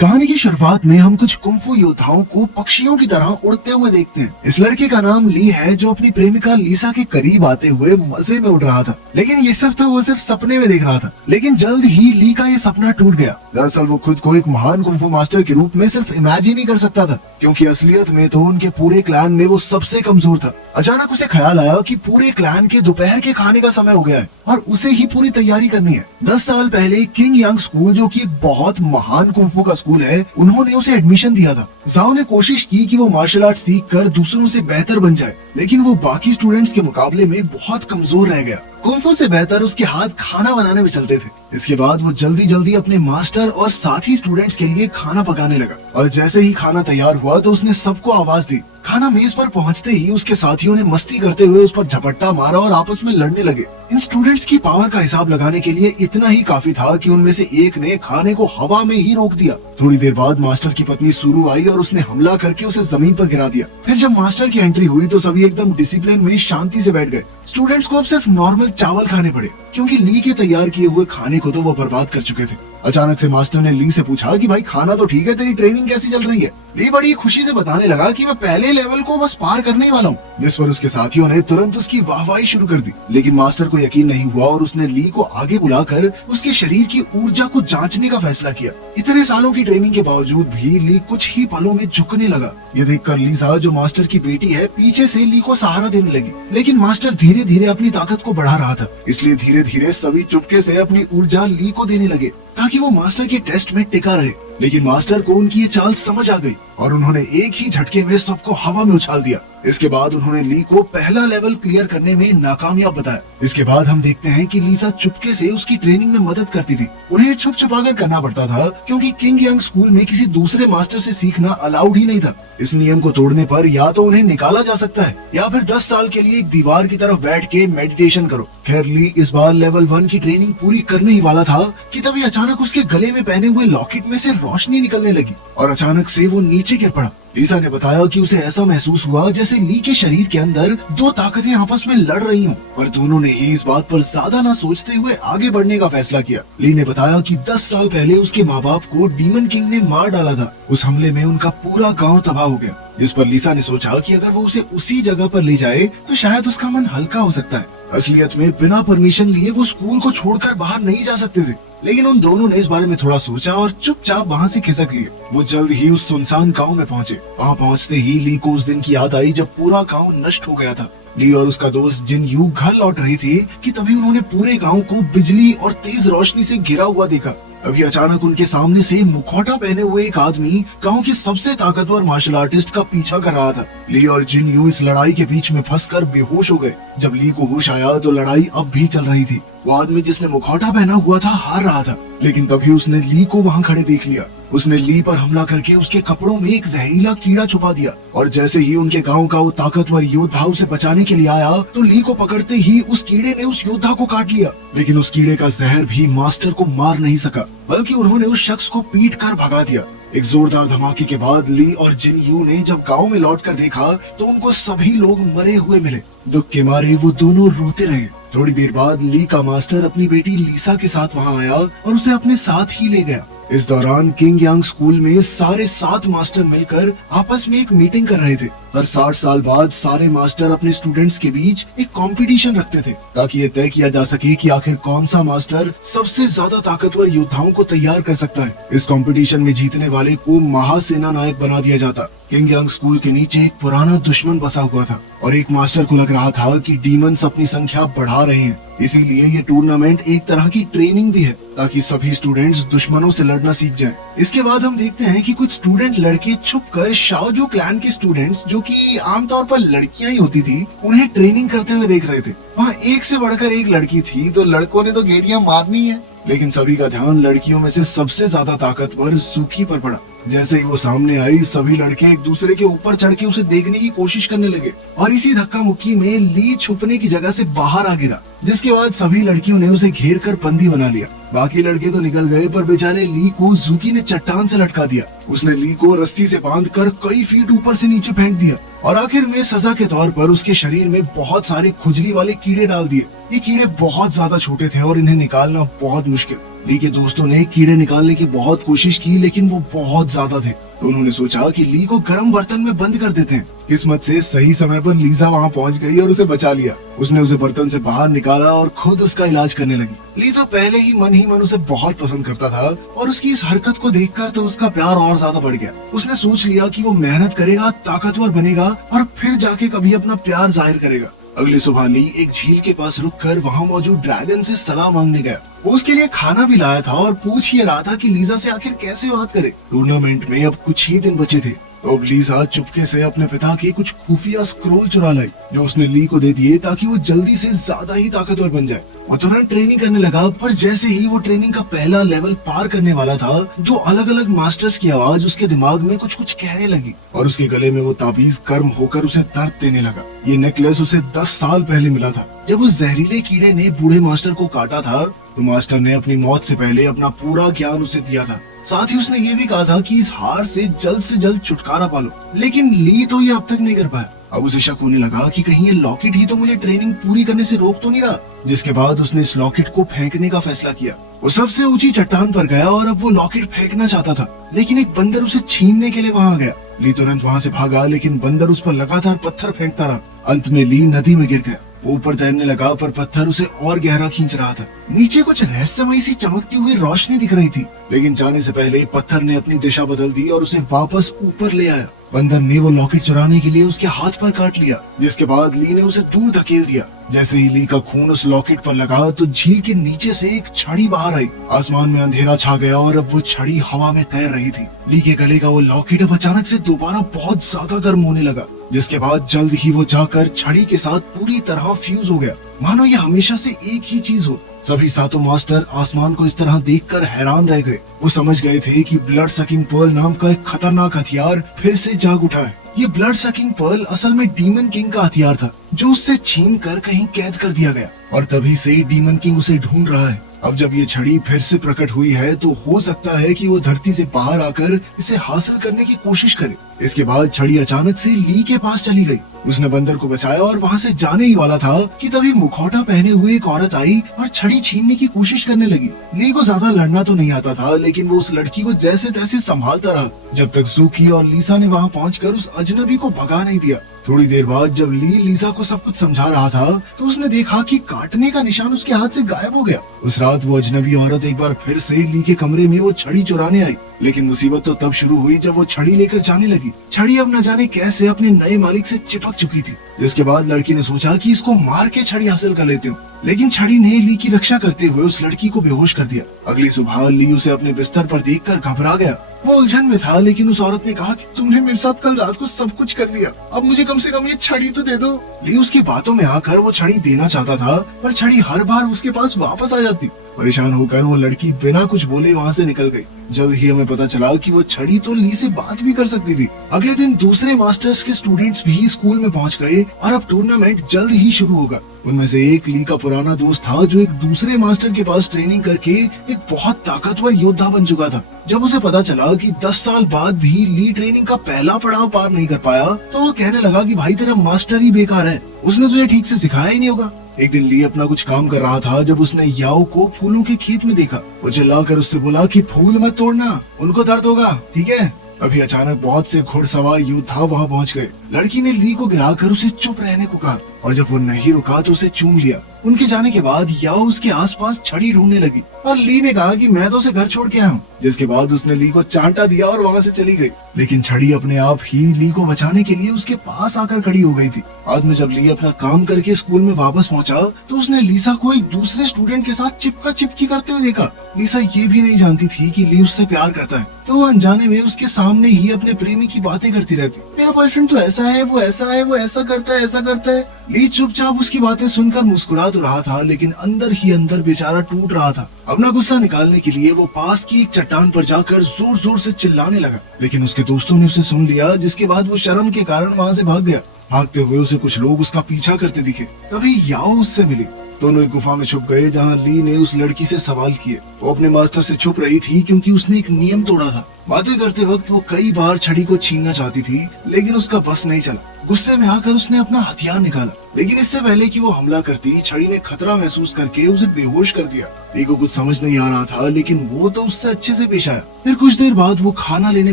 कहानी की शुरुआत में हम कुछ कुंफू योद्धाओं को पक्षियों की तरह उड़ते हुए देखते हैं। इस लड़के का नाम ली है जो अपनी प्रेमिका लीसा के करीब आते हुए मजे में उड़ रहा था, लेकिन ये सब तो वो सिर्फ सपने में देख रहा था। लेकिन जल्द ही ली का ये सपना टूट गया। दरअसल वो खुद को एक महान कुंफू मास्टर के रूप में सिर्फ इमेजिन ही कर सकता था, क्योंकि असलियत में तो उनके पूरे क्लैन में वो सबसे कमजोर था। अचानक उसे ख्याल आया कि पूरे क्लैन के दोपहर के खाने का समय हो गया है और उसे ही पूरी तैयारी करनी है। 10 साल पहले किंग यांग स्कूल, जो कि एक बहुत महान कुंफू का स्कूल है, उन्होंने उसे एडमिशन दिया था। जाओ ने कोशिश की कि वो मार्शल आर्ट सीख कर दूसरों से बेहतर बन जाए, लेकिन वो बाकी स्टूडेंट्स के मुकाबले में बहुत कमजोर रह गया। कुंफू से बेहतर उसके हाथ खाना बनाने में चलते थे। इसके बाद वो जल्दी जल्दी अपने मास्टर और साथी स्टूडेंट्स के लिए खाना पकाने लगा, और जैसे ही खाना तैयार हुआ तो उसने सबको आवाज दी। खाना मेज पर पहुंचते ही उसके साथियों ने मस्ती करते हुए उस पर झपट्टा मारा और आपस में लड़ने लगे। इन स्टूडेंट्स की पावर का हिसाब लगाने के लिए इतना ही काफी था कि उनमें से एक ने खाने को हवा में ही रोक दिया। थोड़ी देर बाद मास्टर की पत्नी सुरु आई और उसने हमला करके उसे जमीन पर गिरा दिया। फिर जब मास्टर की एंट्री हुई तो सभी एकदम डिसिप्लिन में शांति से बैठ गए। स्टूडेंट्स को अब सिर्फ नॉर्मल चावल खाने पड़े, क्योंकि ली के तैयार किए हुए खाने को तो वो बर्बाद कर चुके थे। अचानक से मास्टर ने ली से पूछा कि भाई खाना तो ठीक है, तेरी ट्रेनिंग कैसी चल रही है? ली बड़ी खुशी से बताने लगा कि मैं पहले लेवल को बस पार करने ही वाला हूँ, जिस पर उसके साथियों ने तुरंत उसकी वाहवाही शुरू कर दी। लेकिन मास्टर को यकीन नहीं हुआ और उसने ली को आगे बुलाकर उसके शरीर की ऊर्जा को जांचने का फैसला किया। इतने सालों की ट्रेनिंग के बावजूद भी ली कुछ ही पलों में झुकने लगा। ये देखकर लीसा, जो मास्टर की बेटी है, पीछे से ली को सहारा देने लगी। लेकिन मास्टर धीरे धीरे अपनी ताकत को बढ़ा रहा था, इसलिए धीरे धीरे सभी चुपके से अपनी ऊर्जा ली को देने लगे ताकि वो मास्टर के टेस्ट में टिका रहे। लेकिन मास्टर को उनकी ये चाल समझ आ गई और उन्होंने एक ही झटके में सबको हवा में उछाल दिया। इसके बाद उन्होंने ली को पहला लेवल क्लियर करने में नाकामयाब बताया। इसके बाद हम देखते हैं कि लीसा चुपके से उसकी ट्रेनिंग में मदद करती थी। उन्हें छुप छुपा कर करना पड़ता था, क्योंकि किंग यांग स्कूल में किसी दूसरे मास्टर से सीखना अलाउड ही नहीं था। इस नियम को तोड़ने पर या तो उन्हें निकाला जा सकता है या फिर 10 साल के लिए एक दीवार की तरफ बैठ के मेडिटेशन करो। खैर, ली इस बार लेवल 1 की ट्रेनिंग पूरी करने ही वाला था कि तभी अचानक उसके गले में पहने हुए लॉकेट में से रोशनी निकलने लगी और अचानक से वो नीचे गिर पड़ा। लीसा ने बताया कि उसे ऐसा महसूस हुआ जैसे ली के शरीर के अंदर दो ताकतें आपस में लड़ रही हों, पर दोनों ने ही इस बात पर ज्यादा न सोचते हुए आगे बढ़ने का फैसला किया। ली ने बताया कि 10 साल पहले उसके माँ बाप को डीमन किंग ने मार डाला था। उस हमले में उनका पूरा गांव तबाह हो गया, जिस पर लीसा ने सोचा कि अगर वो उसे उसी जगह पर ले जाए तो शायद उसका मन हल्का हो सकता है। असलियत में बिना परमिशन लिए वो स्कूल को छोड़कर बाहर नहीं जा सकते थे, लेकिन उन दोनों ने इस बारे में थोड़ा सोचा और चुपचाप वहाँ से खिसक लिए। वो जल्द ही उस सुनसान गांव में पहुँचे। वहाँ पहुँचते ही ली को उस दिन की याद आई जब पूरा गांव नष्ट हो गया था। ली और उसका दोस्त जिन यू घर लौट रहे थे कि तभी उन्होंने पूरे गांव को बिजली और तेज रोशनी से घिरा हुआ देखा। अभी अचानक उनके सामने से मुखौटा पहने हुए एक आदमी गांव के सबसे ताकतवर मार्शल आर्टिस्ट का पीछा कर रहा था। ली और जिन यू इस लड़ाई के बीच में फंसकर बेहोश हो गए। जब ली को होश आया तो लड़ाई अब भी चल रही थी। वो आदमी जिसने मुखौटा पहना हुआ था हार रहा था, लेकिन तभी उसने ली को वहाँ खड़े देख लिया। उसने ली पर हमला करके उसके कपड़ों में एक जहरीला कीड़ा छुपा दिया, और जैसे ही उनके गांव का वो ताकतवर योद्धा उसे बचाने के लिए आया तो ली को पकड़ते ही उस कीड़े ने उस योद्धा को काट लिया। लेकिन उस कीड़े का जहर भी मास्टर को मार नहीं सका, बल्कि उन्होंने उस शख्स को पीट कर भगा दिया। एक जोरदार धमाके के बाद ली और जिन यू ने जब गांव में लौटकर देखा तो उनको सभी लोग मरे हुए मिले। दुख के मारे वो दोनों रोते रहे। थोड़ी देर बाद ली का मास्टर अपनी बेटी लीसा के साथ वहाँ आया और उसे अपने साथ ही ले गया। इस दौरान किंग यांग स्कूल में सारे 7 मास्टर मिलकर आपस में एक मीटिंग कर रहे थे। हर 60 साल बाद सारे मास्टर अपने स्टूडेंट्स के बीच एक कंपटीशन रखते थे, ताकि ये तय किया जा सके कि आखिर कौन सा मास्टर सबसे ज्यादा ताकतवर योद्धाओं को तैयार कर सकता है। इस कंपटीशन में जीतने वाले को महासेना नायक बना दिया जाता। किंग यांग स्कूल के नीचे एक पुराना दुश्मन बसा हुआ था और एक मास्टर को लग रहा था कि डीमंस अपनी संख्या बढ़ा रहे हैं, इसीलिए ये टूर्नामेंट एक तरह की ट्रेनिंग भी है ताकि सभी स्टूडेंट्स दुश्मनों से लड़ना सीख जाएं। इसके बाद हम देखते हैं कि कुछ स्टूडेंट लड़के छुपकर शाओजू क्लैन के स्टूडेंट्स, जो कि आमतौर पर लड़कियां ही होती थी, उन्हें ट्रेनिंग करते हुए देख रहे थे। वहाँ एक से बढ़कर एक लड़की थी, तो लड़कों ने तो गेड़ियां मारनी है, लेकिन सभी का ध्यान लड़कियों में से सबसे ज्यादा ताकतवर सूखी पर पड़ा। जैसे ही वो सामने आई सभी लड़के एक दूसरे के ऊपर चढ़ के उसे देखने की कोशिश करने लगे, और इसी धक्का मुक्की में ली छुपने की जगह से बाहर आ गिरा, जिसके बाद सभी लड़कियों ने उसे घेर कर बंदी बना लिया। बाकी लड़के तो निकल गए, पर बेचारे ली को जूकी ने चट्टान से लटका दिया। उसने ली को रस्सी से बांधकर कई फीट ऊपर से नीचे फेंक दिया और आखिर में सजा के तौर पर उसके शरीर में बहुत सारे खुजली वाले कीड़े डाल दिए। ये कीड़े बहुत ज्यादा छोटे थे और इन्हें निकालना बहुत मुश्किल। ली के दोस्तों ने कीड़े निकालने की बहुत कोशिश की, लेकिन वो बहुत ज्यादा थे, तो उन्होंने सोचा कि ली को गर्म बर्तन में बंद कर देते हैं। किस्मत से सही समय पर लीसा वहाँ पहुँच गई और उसे बचा लिया। उसने उसे बर्तन से बाहर निकाला और खुद उसका इलाज करने लगी। ली तो पहले ही मन उसे बहुत पसंद करता था और उसकी इस हरकत को देखकर तो उसका प्यार और ज्यादा बढ़ गया। उसने सोच लिया कि वो मेहनत करेगा, ताकतवर बनेगा और फिर जाके कभी अपना प्यार जाहिर करेगा। अगली सुबह ली एक झील के पास रुककर वहाँ मौजूद ड्रैगन से सलाह मांगने गया। वो उसके लिए खाना भी लाया था और पूछ ये रहा था कि लीजा से आखिर कैसे बात करे। टूर्नामेंट में अब कुछ ही दिन बचे थे, तो अब लीसा चुपके से अपने पिता के कुछ खुफिया स्क्रोल चुरा लाई, जो उसने ली को दे दिए ताकि वो जल्दी से ज्यादा ही ताकतवर बन जाए। वो तुरंत ट्रेनिंग करने लगा, पर जैसे ही वो ट्रेनिंग का पहला लेवल पार करने वाला था, दो अलग अलग मास्टर्स की आवाज उसके दिमाग में कुछ कुछ कहने लगी और उसके गले में वो ताबीज गर्म होकर उसे दर्द देने लगा। ये नेकलेस उसे 10 साल पहले मिला था, जब उस जहरीले कीड़े ने बूढ़े मास्टर को काटा था। तो मास्टर ने अपनी मौत से पहले अपना पूरा ज्ञान उसे दिया था। साथ ही उसने ये भी कहा था कि इस हार से जल्द छुटकारा पालो, लेकिन ली तो ये अब तक नहीं कर पाया। अब उसे शक होने लगा कि कहीं ये लॉकेट ही तो मुझे ट्रेनिंग पूरी करने से रोक तो नहीं रहा। जिसके बाद उसने इस लॉकेट को फेंकने का फैसला किया। वो सबसे ऊंची चट्टान पर गया और अब वो लॉकेट फेंकना चाहता था, लेकिन एक बंदर उसे छीनने के लिए वहाँ गया। ली तुरंत वहाँ से भागा, लेकिन बंदर उस पर लगातार पत्थर फेंकता रहा। अंत में ली नदी में गिर गया। वो ऊपर तैरने लगा, पर पत्थर उसे और गहरा खींच रहा था। नीचे कुछ रहस्यमयी सी चमकती हुई रोशनी दिख रही थी, लेकिन जाने से पहले पत्थर ने अपनी दिशा बदल दी और उसे वापस ऊपर ले आया। बंदर ने वो लॉकेट चुराने के लिए उसके हाथ पर काट लिया, जिसके बाद ली ने उसे दूर धकेल दिया। जैसे ही ली का खून उस लॉकेट पर लगा, तो झील के नीचे से एक छड़ी बाहर आई। आसमान में अंधेरा छा गया और अब वो छड़ी हवा में तैर रही थी। ली के गले का वो लॉकेट अब अचानक से दोबारा बहुत ज्यादा गर्म होने लगा, जिसके बाद जल्द ही वो जाकर छड़ी के साथ पूरी तरह फ्यूज हो गया, मानो ये हमेशा से एक ही चीज हो। सभी सातों मास्टर आसमान को इस तरह देखकर हैरान रह गए। वो समझ गए थे कि ब्लड सकिंग पर्ल नाम का एक खतरनाक हथियार फिर से जाग उठा है। ये ब्लड सकिंग पर्ल असल में डीमन किंग का हथियार था, जो उससे छीन कर कहीं कैद कर दिया गया, और तभी से डीमन किंग उसे ढूंढ रहा है। अब जब ये छड़ी फिर से प्रकट हुई है, तो हो सकता है कि वो धरती से बाहर आकर इसे हासिल करने की कोशिश करे। इसके बाद छड़ी अचानक से ली के पास चली गई। उसने बंदर को बचाया और वहाँ से जाने ही वाला था कि तभी मुखौटा पहने हुए एक औरत आई और छड़ी छीनने की कोशिश करने लगी। ली को ज्यादा लड़ना तो नहीं आता था, लेकिन वो उस लड़की को जैसे तैसे संभालता रहा, जब तक सूकी और लीसा ने वहाँ पहुंचकर उस अजनबी को भगा नहीं दिया। थोड़ी देर बाद जब ली लीसा को सब कुछ समझा रहा था, तो उसने देखा कि काटने का निशान उसके हाथ से गायब हो गया। उस रात वो अजनबी औरत एक बार फिर से ली के कमरे में वो छड़ी चुराने आई, लेकिन मुसीबत तो तब शुरू हुई जब वो छड़ी लेकर जाने लगी। छड़ी अब न जाने कैसे अपने नए मालिक से चिपक चुकी थी। जिसके बाद लड़की ने सोचा कि इसको मार के छड़ी हासिल कर लेते हो, लेकिन छड़ी ने ली की रक्षा करते हुए उस लड़की को बेहोश कर दिया। अगली सुबह ली उसे अपने बिस्तर पर देखकर घबरा गया। वो उलझन में था, लेकिन उस औरत ने कहा कि तुमने मेरे साथ कल रात को सब कुछ कर लिया, अब मुझे कम से कम ये छड़ी तो दे दो। ली उसकी बातों में आकर वो छड़ी देना चाहता था, पर छड़ी हर बार उसके पास वापस आ जाती। परेशान होकर वो लड़की बिना कुछ बोले वहाँ से निकल गई। जल्द ही हमें पता चला कि वो छड़ी तो ली से बात भी कर सकती थी। अगले दिन दूसरे मास्टर्स के स्टूडेंट्स भी स्कूल में पहुँच गए और अब टूर्नामेंट जल्द ही शुरू होगा। उनमें से एक ली का पुराना दोस्त था, जो एक दूसरे मास्टर के पास ट्रेनिंग करके एक बहुत ताकतवर योद्धा बन चुका था। जब उसे पता चला कि 10 साल बाद भी ली ट्रेनिंग का पहला पड़ाव पार नहीं कर पाया, तो वो कहने लगा कि भाई तेरा मास्टर ही बेकार है, उसने तुझे ठीक से सिखाया ही नहीं होगा। एक दिन ली अपना कुछ काम कर रहा था, जब उसने याओ को फूलों के खेत में देखा। वो चिल्लाकर उससे बोला कि फूल मत तोड़ना, उनको दर्द होगा, ठीक है। अभी अचानक बहुत से घुड़सवार योद्धा वहाँ पहुँच गए। लड़की ने ली को गिराकर उसे चुप रहने को कहा, और जब वो नहीं रुका तो उसे चूम लिया। उनके जाने के बाद याओ उसके आसपास छड़ी ढूंढने लगी, और ली ने कहा कि मैं तो उसे घर छोड़ के आया हूँ। जिसके बाद उसने ली को चांटा दिया और वहाँ से चली गई। लेकिन छड़ी अपने आप ही ली को बचाने के लिए उसके पास आकर खड़ी हो गई थी। बाद में जब ली अपना काम करके स्कूल में वापस पहुँचा, तो उसने लीसा को एक दूसरे स्टूडेंट के साथ चिपका चिपकी करते हुए देखा। लीसा ये भी नहीं जानती थी कि ली उससे प्यार करता है, तो वो अनजाने में उसके सामने ही अपने प्रेमी की बातें करती रहती। मेरा बॉयफ्रेंड तो ऐसा है, वो ऐसा है, वो ऐसा करता है, ऐसा करता है। ली चुपचाप उसकी बातें सुनकर मुस्कुरा तो रहा था, लेकिन अंदर ही अंदर बेचारा टूट रहा था। अपना गुस्सा निकालने के लिए वो पास की एक चट्टान पर जाकर जोर जोर से चिल्लाने लगा, लेकिन उसके दोस्तों ने उसे सुन लिया, जिसके बाद वो शर्म के कारण वहाँ से भाग गया। भागते हुए उसे कुछ लोग उसका पीछा करते दिखे। तभी याओ उससे मिली। दोनों एक गुफा में छुप गए, जहाँ ली ने उस लड़की से सवाल किए। वो अपने मास्टर से छुप रही थी, क्योंकि उसने एक नियम तोड़ा था। बातें करते वक्त वो कई बार छड़ी को छीनना चाहती थी, लेकिन उसका बस नहीं चला। गुस्से में आकर उसने अपना हथियार निकाला, लेकिन इससे पहले कि वो हमला करती, छड़ी ने खतरा महसूस करके उसे बेहोश कर दिया। ली को कुछ समझ नहीं आ रहा था, लेकिन वो तो उससे अच्छे से पेश आया। फिर कुछ देर बाद वो खाना लेने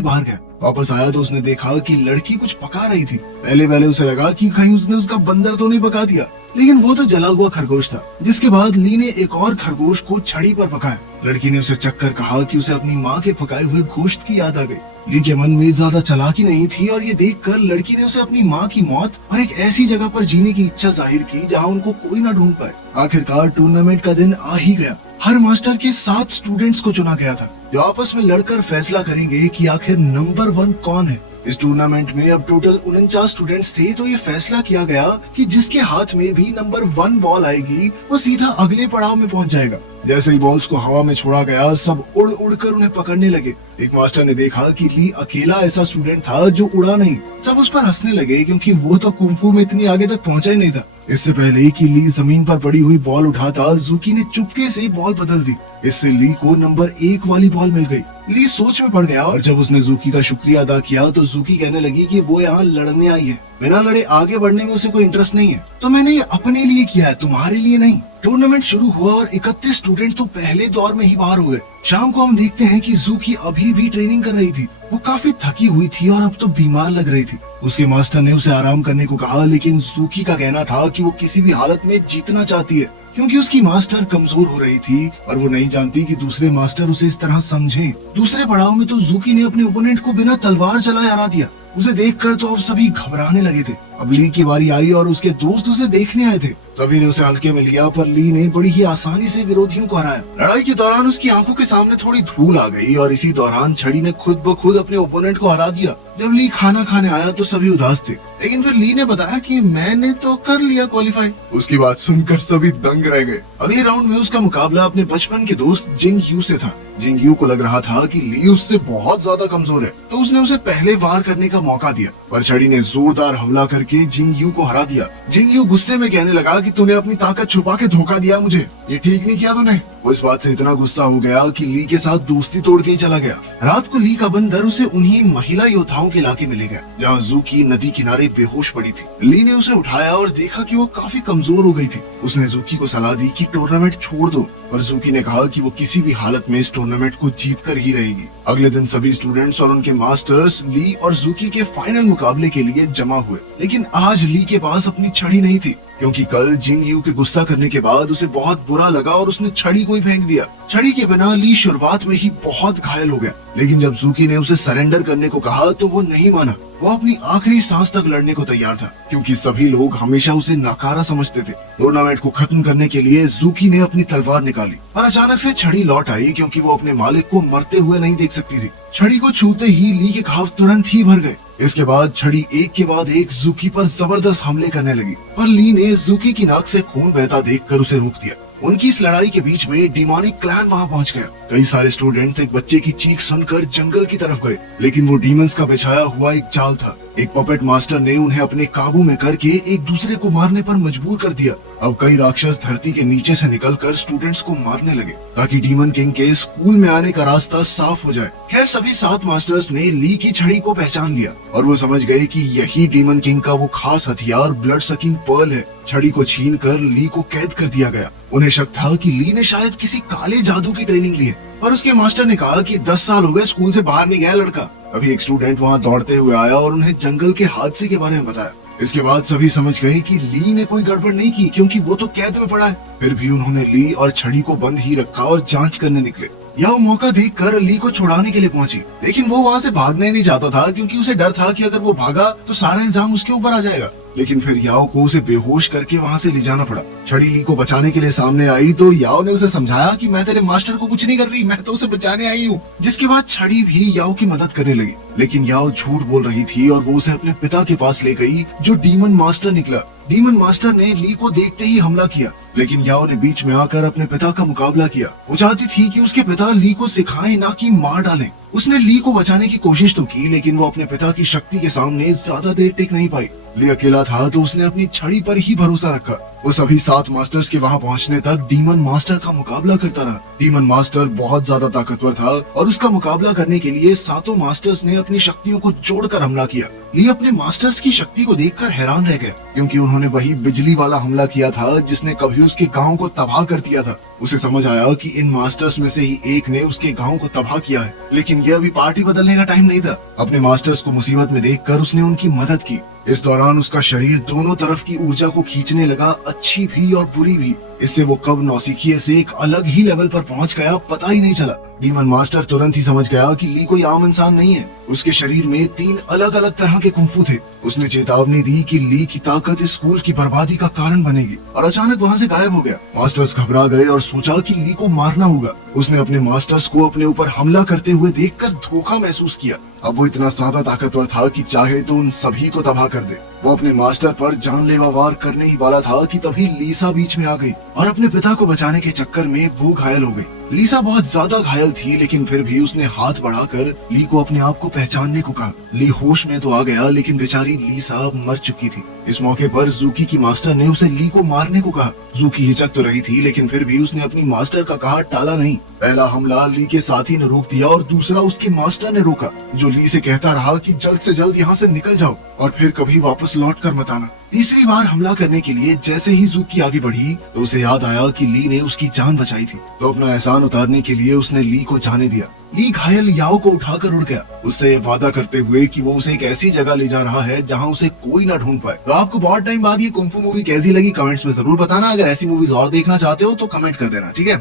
बाहर गया। वापस आया तो उसने देखा कि लड़की कुछ पका रही थी। पहले उसे लगा कि कहीं उसने उसका बंदर तो नहीं पका दिया, लेकिन वो तो जला हुआ खरगोश था। जिसके बाद ली ने एक और खरगोश को छड़ी पर पकाया। लड़की ने उसे चक्कर कहा कि उसे अपनी माँ के पकाए हुए गोश्त की याद आ गई। ली के मन में ज्यादा चालाकी नहीं थी और ये देखकर लड़की ने उसे अपनी माँ की मौत और एक ऐसी जगह पर जीने की इच्छा जाहिर की जहाँ उनको कोई ना ढूंढ पाए। आखिरकार टूर्नामेंट का दिन आ ही गया। हर मास्टर के 7 स्टूडेंट्स को चुना गया था, जो आपस में लड़कर फैसला करेंगे कि आखिर नंबर 1 कौन है। इस टूर्नामेंट में अब टोटल 49 स्टूडेंट्स थे, तो ये फैसला किया गया कि जिसके हाथ में भी नंबर 1 बॉल आएगी वो सीधा अगले पड़ाव में पहुंच जाएगा। जैसे ही बॉल्स को हवा में छोड़ा गया, सब उड़ उड़ कर उन्हें पकड़ने लगे। एक मास्टर ने देखा कि ली अकेला ऐसा स्टूडेंट था जो उड़ा नहीं। सब उस पर हंसने लगे, क्योंकि वो तो कुंफू में इतनी आगे तक पहुंचा ही नहीं था। इससे पहले कि ली जमीन पर पड़ी हुई बॉल उठाता, जूकी ने चुपके से बॉल बदल दी। इससे ली को नंबर 1 वाली बॉल मिल गई। ली सोच में पड़ गया और जब उसने जूकी का शुक्रिया अदा किया तो जूकी कहने लगी कि वो यहाँ लड़ने आई है, बिना लड़े आगे बढ़ने में उसे कोई इंटरेस्ट नहीं है। तो मैंने ये अपने लिए किया है, तुम्हारे लिए नहीं। टूर्नामेंट शुरू हुआ और 31 स्टूडेंट तो पहले दौर में ही बाहर हो गए। शाम को हम देखते हैं कि जूकी अभी भी ट्रेनिंग कर रही थी। वो काफी थकी हुई थी और अब तो बीमार लग रही थी। उसके मास्टर ने उसे आराम करने को कहा, लेकिन जूकी का कहना था कि वो किसी भी हालत में जीतना चाहती है, क्योंकि उसकी मास्टर कमजोर हो रही थी और वो नहीं जानती कि दूसरे मास्टर उसे इस तरह समझें। दूसरे पड़ाव में तो जूकी ने अपने ओपोनेंट को बिना तलवार चलाए हरा दिया। उसे देखकर तो अब सभी घबराने लगे थे। अब ली की बारी आई और उसके दोस्त उसे देखने आए थे। सभी ने उसे हल्के में लिया, पर ली ने बड़ी ही आसानी से विरोधियों को हराया। लड़ाई के दौरान उसकी आंखों के सामने थोड़ी धूल आ गई और इसी दौरान छड़ी ने खुद ब खुद अपने ओपोनेंट को हरा दिया। जब ली खाना खाने आया तो सभी उदास थे, लेकिन फिर ली ने बताया कि मैंने तो कर लिया क्वालिफाई। उसकी बात सुनकर सभी दंग रह गए। अगले राउंड में उसका मुकाबला अपने बचपन के दोस्त जिंग यू से था। जिंग यू को लग रहा था कि ली उससे बहुत ज्यादा कमजोर है, तो उसने उसे पहले वार करने का मौका दिया, पर छड़ी ने जोरदार हमला करके जिंग यू को हरा दिया। जिंग यू गुस्से में कहने लगा कि तूने अपनी ताकत छुपा के धोखा दिया मुझे, ये ठीक नहीं किया तूने। वो इस बात से इतना गुस्सा हो गया कि ली के साथ दोस्ती तोड़ के ही चला गया। रात को ली का बंदर उसे उन्हीं महिला योद्धाओं के इलाके में ले गया, जहाँ जूकी नदी किनारे बेहोश पड़ी थी। ली ने उसे उठाया और देखा कि वो काफी कमजोर हो गई थी। उसने जूकी को सलाह दी कि टूर्नामेंट छोड़ दो, पर जूकी ने कहा कि वो किसी भी हालत में इस टूर्नामेंट को जीत कर ही रहेगी। अगले दिन सभी स्टूडेंट्स और उनके मास्टर्स ली और जूकी के फाइनल मुकाबले के लिए जमा हुए, लेकिन आज ली के पास अपनी छड़ी नहीं थी, क्योंकि कल जिंग यू के गुस्सा करने के बाद उसे बहुत बुरा लगा और उसने छड़ी को ही फेंक दिया। छड़ी के बिना ली शुरुआत में ही बहुत घायल हो गया, लेकिन जब जूकी ने उसे सरेंडर करने को कहा तो वो नहीं माना। वो अपनी आखिरी सांस तक लड़ने को तैयार था, क्योंकि सभी लोग हमेशा उसे नाकारा समझते थे। टूर्नामेंट को खत्म करने के लिए जूकी ने अपनी तलवार निकाली और अचानक से छड़ी लौट आई, क्योंकि वो अपने मालिक को मरते हुए नहीं देख सकती थी। छड़ी को छूते ही ली के घाव तुरंत ही भर गए। इसके बाद छड़ी एक के बाद एक जूकी पर जबरदस्त हमले करने लगी, पर ली ने जूकी की नाक से खून बहता देखकर उसे रोक दिया। उनकी इस लड़ाई के बीच में डिमोनिक क्लैन वहां पहुंच गया। कई सारे स्टूडेंट्स एक बच्चे की चीख सुनकर जंगल की तरफ गए, लेकिन वो डीमंस का बिछाया हुआ एक जाल था। एक पपेट मास्टर ने उन्हें अपने काबू में करके एक दूसरे को मारने पर मजबूर कर दिया। अब कई राक्षस धरती के नीचे से निकलकर स्टूडेंट्स को मारने लगे, ताकि डीमन किंग के स्कूल में आने का रास्ता साफ हो जाए। खैर सभी 7 मास्टर्स ने ली की छड़ी को पहचान लिया और वो समझ गए कि यही डीमन किंग का वो खास हथियार ब्लड सकिंग पर्ल है। छड़ी को छीन कर ली को कैद कर दिया गया। उन्हें शक था कि ली ने शायद किसी काले जादू की ट्रेनिंग ली है, पर उसके मास्टर ने कहा कि 10 साल हो गए स्कूल से बाहर नहीं गया लड़का। अभी एक स्टूडेंट वहाँ दौड़ते हुए आया और उन्हें जंगल के हादसे के बारे में बताया। इसके बाद सभी समझ गए कि ली ने कोई गड़बड़ नहीं की, क्योंकि वो तो कैद में पड़ा है। फिर भी उन्होंने ली और छड़ी को बंद ही रखा और जांच करने निकले। यह मौका देखकर ली को छुड़ाने के लिए पहुंची, लेकिन वो वहाँ से भागने नहीं चाहता था, क्योंकि उसे डर था कि अगर वो भागा तो सारा इल्जाम उसके ऊपर आ जाएगा। लेकिन फिर याओ को उसे बेहोश करके वहाँ से ले जाना पड़ा। छड़ी ली को बचाने के लिए सामने आई तो याओ ने उसे समझाया कि मैं तेरे मास्टर को कुछ नहीं कर रही, मैं तो उसे बचाने आई हूँ। जिसके बाद छड़ी भी याओ की मदद करने लगी, लेकिन याओ झूठ बोल रही थी और वो उसे अपने पिता के पास ले गई, जो डीमन मास्टर निकला। डीमन मास्टर ने ली को देखते ही हमला किया, लेकिन याओ ने बीच में आकर अपने पिता का मुकाबला किया। वो चाहती थी कि उसके पिता ली को सिखाएं, ना कि मार डालें। उसने ली को बचाने की कोशिश तो की, लेकिन वो अपने पिता की शक्ति के सामने ज्यादा देर टिक नहीं पाई। ली अकेला था तो उसने अपनी छड़ी पर ही भरोसा रखा। वो सभी 7 मास्टर्स के वहाँ पहुँचने तक डीमन मास्टर का मुकाबला करता रहा। डीमन मास्टर बहुत ज्यादा ताकतवर था और उसका मुकाबला करने के लिए 7 मास्टर्स ने अपनी शक्तियों को जोड़कर हमला किया। ली अपने मास्टर्स की शक्ति को देखकर हैरान रह गया, क्योंकि उन्होंने वही बिजली वाला हमला किया था जिसने कभी उसके गांव को तबाह कर दिया था। उसे समझ आया कि इन मास्टर्स में से ही एक ने उसके गांव को तबाह किया है, लेकिन यह अभी पार्टी बदलने का टाइम नहीं था। अपने मास्टर्स को मुसीबत में देखकर उसने उनकी मदद की। इस दौरान उसका शरीर दोनों तरफ की ऊर्जा को खींचने लगा, अच्छी भी और बुरी भी। इससे वो कब नौसिखिए से एक अलग ही लेवल पर पहुंच गया, पता ही नहीं चला। डीमन मास्टर तुरंत ही समझ गया कि ली कोई आम इंसान नहीं है। उसके शरीर में 3 अलग अलग तरह के कुंफू थे। उसने चेतावनी दी कि ली की ताकत इस स्कूल की बर्बादी का कारण बनेगी, और अचानक वहाँ से गायब हो गया। मास्टर्स घबरा गए और सोचा कि ली को मारना होगा। उसने अपने मास्टर्स को अपने ऊपर हमला करते हुए देखकर धोखा महसूस किया। अब वो इतना ज्यादा ताकतवर था कि चाहे तो उन सभी को तबाह कर दे। वो अपने मास्टर पर जानलेवा वार करने ही वाला था कि तभी लीसा बीच में आ गई और अपने पिता को बचाने के चक्कर में वो घायल हो गई। लीसा बहुत ज्यादा घायल थी, लेकिन फिर भी उसने हाथ बढ़ाकर ली को अपने आप को पहचानने को कहा। ली होश में तो आ गया, लेकिन बेचारी लीसा अब मर चुकी थी। इस मौके पर जूकी की मास्टर ने उसे ली को मारने को कहा। जूकी हिचक तो रही थी, लेकिन फिर भी उसने अपनी मास्टर का कहा टाला नहीं। पहला हमला ली के साथी ने रोक दिया और दूसरा उसके मास्टर ने रोका, जो ली से कहता रहा कि जल्द से जल्द यहाँ से निकल जाओ और फिर कभी वापस लौट कर मत आना। तीसरी बार हमला करने के लिए जैसे ही जूकी आगे बढ़ी तो उसे याद आया कि ली ने उसकी जान बचाई थी, तो अपना एहसान उतारने के लिए उसने ली को जाने दिया। ली घायल याओ को उठाकर उड़ गया, उससे वादा करते हुए कि वो उसे एक ऐसी जगह ले जा रहा है जहां उसे कोई ना ढूंढ पाए। तो आपको बहुत टाइम बाद ये कुंफू मूवी कैसी लगी कमेंट्स में जरूर बताना। अगर ऐसी मूवीज और देखना चाहते हो तो कमेंट कर देना, ठीक है।